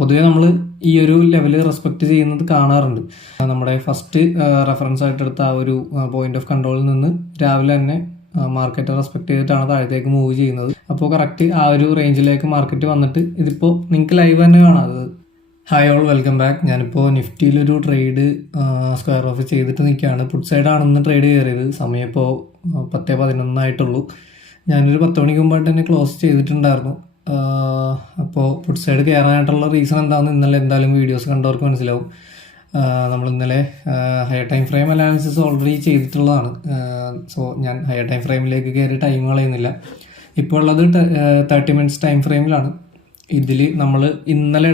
പൊതുവെ നമ്മൾ ഈ ഒരു ലെവൽ റെസ്പെക്ട് ചെയ്യുന്നത് കാണാറുണ്ട്. നമ്മുടെ ഫസ്റ്റ് റെഫറൻസ് ആയിട്ട് എടുത്ത ആ ഒരു പോയിന്റ് ഓഫ് കൺട്രോളിൽ നിന്ന് രാവിലെ തന്നെ മാർക്കറ്റ് റെസ്പെക്ട് ചെയ്തിട്ടാണ് താഴത്തേക്ക് മൂവ് ചെയ്യുന്നത്. അപ്പോൾ കറക്റ്റ് ആ ഒരു റേഞ്ചിലേക്ക് മാർക്കറ്റ് വന്നിട്ട് ഇതിപ്പോൾ നിങ്ങൾക്ക് ലൈവ് തന്നെ കാണാം. അത് ഹായ് ഓൾ, വെൽക്കം ബാക്ക്. ഞാനിപ്പോൾ നിഫ്റ്റിയിലൊരു ട്രേഡ് സ്ക്വയർ ഓഫ് ചെയ്തിട്ട് നിൽക്കുകയാണ്. പുട്ട് സൈഡാണ് ഇന്ന് ട്രേഡ് കയറിയത്. സമയം ഇപ്പോൾ 10:11 ആയിട്ടുള്ളൂ. ഞാനൊരു 10 മണിക്ക് മുമ്പായിട്ട് തന്നെ ക്ലോസ് ചെയ്തിട്ടുണ്ടായിരുന്നു. അപ്പോൾ പുട്ട് സൈഡ് കയറാനായിട്ടുള്ള റീസൺ എന്താണെന്ന് ഇന്നലെ എന്തായാലും വീഡിയോസ് കണ്ടവർക്ക് മനസ്സിലാവും. നമ്മൾ ഇന്നലെ higher time frame analysis already ചെയ്തിട്ടുള്ളതാണ്. സോ ഞാൻ ഹയർ ടൈം ഫ്രെയിമിലേക്ക് കയറി ടൈം കളയുന്നില്ല. ഇപ്പോൾ ഉള്ളത് 30 മിനിറ്റ്സ് ടൈം ഫ്രെയിമിലാണ്. ഇതിൽ നമ്മൾ ഇന്നലെ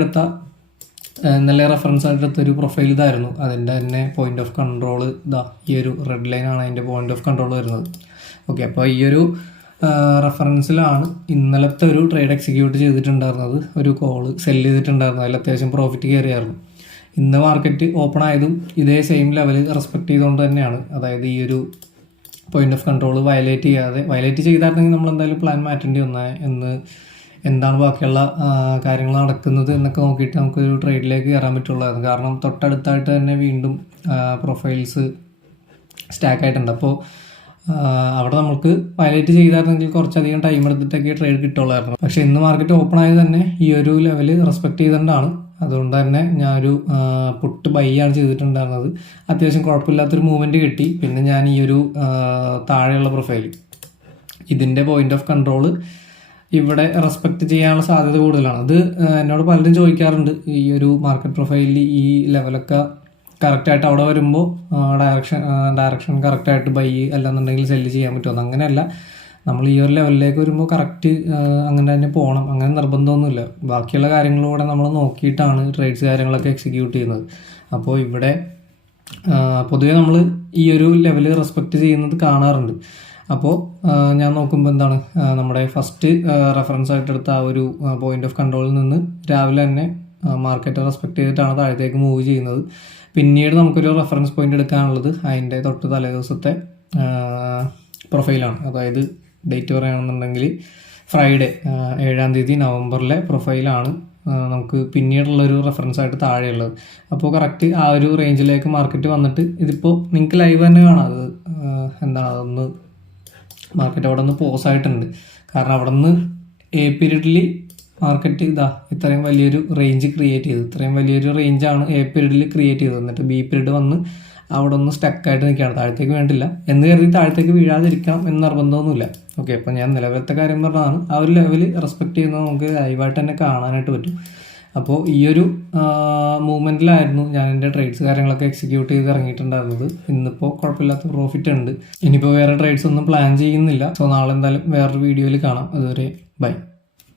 റെഫറൻസ് ആയിട്ട് എടുത്തൊരു പ്രൊഫൈൽ ഇതായിരുന്നു. അതിൻ്റെ തന്നെ പോയിന്റ് ഓഫ് കൺട്രോൾ ഈ ഒരു റെഡ് ലൈനാണ് അതിൻ്റെ പോയിന്റ് ഓഫ് കൺട്രോൾ വരുന്നത്. ഓക്കെ, അപ്പോൾ ഈ ഒരു റെഫറൻസിലാണ് ഇന്നലത്തെ ഒരു ട്രേഡ് എക്സിക്യൂട്ട് ചെയ്തിട്ടുണ്ടായിരുന്നത്. ഒരു കോള് സെല്ല് ചെയ്തിട്ടുണ്ടായിരുന്നു. അതിൽ അത്യാവശ്യം പ്രോഫിറ്റ് കയറിയായിരുന്നു. ഇന്ന് മാർക്കറ്റ് ഓപ്പൺ ആയതും ഇതേ സെയിം ലെവൽ റെസ്പെക്ട് ചെയ്തുകൊണ്ട് തന്നെയാണ്. അതായത് ഈ ഒരു പോയിന്റ് ഓഫ് കൺട്രോൾ വയലേറ്റ് ചെയ്തായിരുന്നെങ്കിൽ നമ്മൾ എന്തായാലും പ്ലാൻ മാറ്റേണ്ടി വന്നേ എന്താണ് ബാക്കിയുള്ള കാര്യങ്ങൾ നടക്കുന്നത് എന്നൊക്കെ നോക്കിയിട്ട് നമുക്കൊരു ട്രേഡിലേക്ക് കയറാൻ പറ്റുള്ളായിരുന്നു. കാരണം തൊട്ടടുത്തായിട്ട് തന്നെ വീണ്ടും പ്രൊഫൈൽസ് സ്റ്റാക്ക് ആയിട്ടുണ്ട്. അപ്പോൾ അവിടെ നമുക്ക് വയലേറ്റ് ചെയ്തായിരുന്നെങ്കിൽ കുറച്ചധികം ടൈം എടുത്തിട്ടൊക്കെ ട്രേഡ് കിട്ടുള്ളായിരുന്നു. പക്ഷെ ഇന്ന് മാർക്കറ്റ് ഓപ്പൺ ആയത് തന്നെ ഈ ഒരു ലെവൽ റെസ്പെക്ട് ചെയ്തുകൊണ്ടാണ്. അതുകൊണ്ട് തന്നെ ഞാനൊരു പുട്ട് ബൈ ആണ് ചെയ്തിട്ടുണ്ടായിരുന്നത്. അത്യാവശ്യം കുഴപ്പമില്ലാത്തൊരു മൂവ്മെൻറ്റ് കിട്ടി. പിന്നെ ഞാൻ ഈ ഒരു താഴെയുള്ള പ്രൊഫൈൽ ഇതിൻ്റെ പോയിന്റ് ഓഫ് കൺട്രോൾ ഇവിടെ റെസ്പെക്ട് ചെയ്യാനുള്ള സാധ്യത കൂടുതലാണ്. അത് എന്നോട് പലരും ചോദിക്കാറുണ്ട്, ഈ ഒരു മാർക്കറ്റ് പ്രൊഫൈലിൽ ഈ ലെവലൊക്കെ കറക്റ്റായിട്ട് അവിടെ വരുമ്പോൾ ഡയറക്ഷൻ കറക്റ്റായിട്ട് ബൈ അല്ലാന്നുണ്ടെങ്കിൽ സെല്ല് ചെയ്യാൻ പറ്റുമോ? അങ്ങനെയല്ല, നമ്മൾ ഈ ഒരു ലെവലിലേക്ക് വരുമ്പോൾ കറക്റ്റ് അങ്ങനെ തന്നെ പോകണം, അങ്ങനെ നിർബന്ധമൊന്നുമില്ല. ബാക്കിയുള്ള കാര്യങ്ങളിലൂടെ നമ്മൾ നോക്കിയിട്ടാണ് ട്രേഡ്സ് കാര്യങ്ങളൊക്കെ എക്സിക്യൂട്ട് ചെയ്യുന്നത്. അപ്പോൾ ഇവിടെ പൊതുവെ നമ്മൾ ഈ ഒരു ലെവൽ റെസ്പെക്ട് ചെയ്യുന്നത് കാണാറുണ്ട്. അപ്പോൾ ഞാൻ നോക്കുമ്പോൾ എന്താണ്, നമ്മുടെ ഫസ്റ്റ് റെഫറൻസ് ആയിട്ട് എടുത്ത ആ ഒരു പോയിന്റ് ഓഫ് കൺട്രോളിൽ നിന്ന് രാവിലെ തന്നെ മാർക്കറ്റ് റെസ്പെക്ട് ചെയ്തിട്ടാണ് താഴത്തേക്ക് മൂവ് ചെയ്യുന്നത്. പിന്നീട് നമുക്കൊരു റെഫറൻസ് പോയിന്റ് എടുക്കാനുള്ളത് അതിൻ്റെ തൊട്ട് തലേ ദിവസത്തെ പ്രൊഫൈലാണ്. അതായത് ഡേറ്റ് പറയുകയാണെന്നുണ്ടെങ്കിൽ ഫ്രൈഡേ 7-ാം തീയതി നവംബറിലെ പ്രൊഫൈലാണ് നമുക്ക് പിന്നീടുള്ളൊരു റെഫറൻസ് ആയിട്ട് താഴെയുള്ളത്. അപ്പോൾ കറക്റ്റ് ആ ഒരു റേഞ്ചിലേക്ക് മാർക്കറ്റ് വന്നിട്ട് ഇതിപ്പോൾ നിങ്ങൾക്ക് ലൈവ് തന്നെ കാണാം. അത് എന്താണ്, അതൊന്ന് മാർക്കറ്റ് അവിടെ നിന്ന് പോസ് ആയിട്ടുണ്ട്. കാരണം അവിടെ നിന്ന് എ പീരീഡിൽ മാർക്കറ്റ് ഇത്രയും വലിയൊരു റേഞ്ച് ക്രിയേറ്റ് ചെയ്തു. ഇത്രയും വലിയൊരു റേഞ്ചാണ് എ പീരീഡിൽ ക്രിയേറ്റ് ചെയ്തത്. എന്നിട്ട് ബി പീരീഡ് വന്ന് അവിടെ ഒന്ന് സ്റ്റക്കായിട്ട് നിൽക്കുകയാണ്. താഴത്തേക്ക് വേണ്ടില്ല എന്ന് കരുതി താഴത്തേക്ക് വീഴാതിരിക്കാം എന്ന് നിർബന്ധമൊന്നുമില്ല. ഓക്കെ, അപ്പോൾ ഞാൻ നിലവിലത്തെ കാര്യം പറഞ്ഞതാണ്. ആ ഒരു ലെവൽ റെസ്പെക്ട് ചെയ്യുന്നത് നമുക്ക് ലൈവായിട്ട് തന്നെ കാണാനായിട്ട് പറ്റും. അപ്പോൾ ഈ ഒരു മൂവ്മെൻറ്റിലായിരുന്നു ഞാൻ എൻ്റെ ട്രേഡ്സ് കാര്യങ്ങളൊക്കെ എക്സിക്യൂട്ട് ചെയ്ത് ഇറങ്ങിയിട്ടുണ്ടായിരുന്നത്. ഇന്നിപ്പോൾ കുഴപ്പമില്ലാത്ത പ്രോഫിറ്റ് ഉണ്ട്. ഇനിയിപ്പോൾ വേറെ ട്രേഡ്സ് ഒന്നും പ്ലാൻ ചെയ്യുന്നില്ല. സോ നാളെ എന്തായാലും വേറൊരു വീഡിയോയിൽ കാണാം. അതുവരെ ബൈ.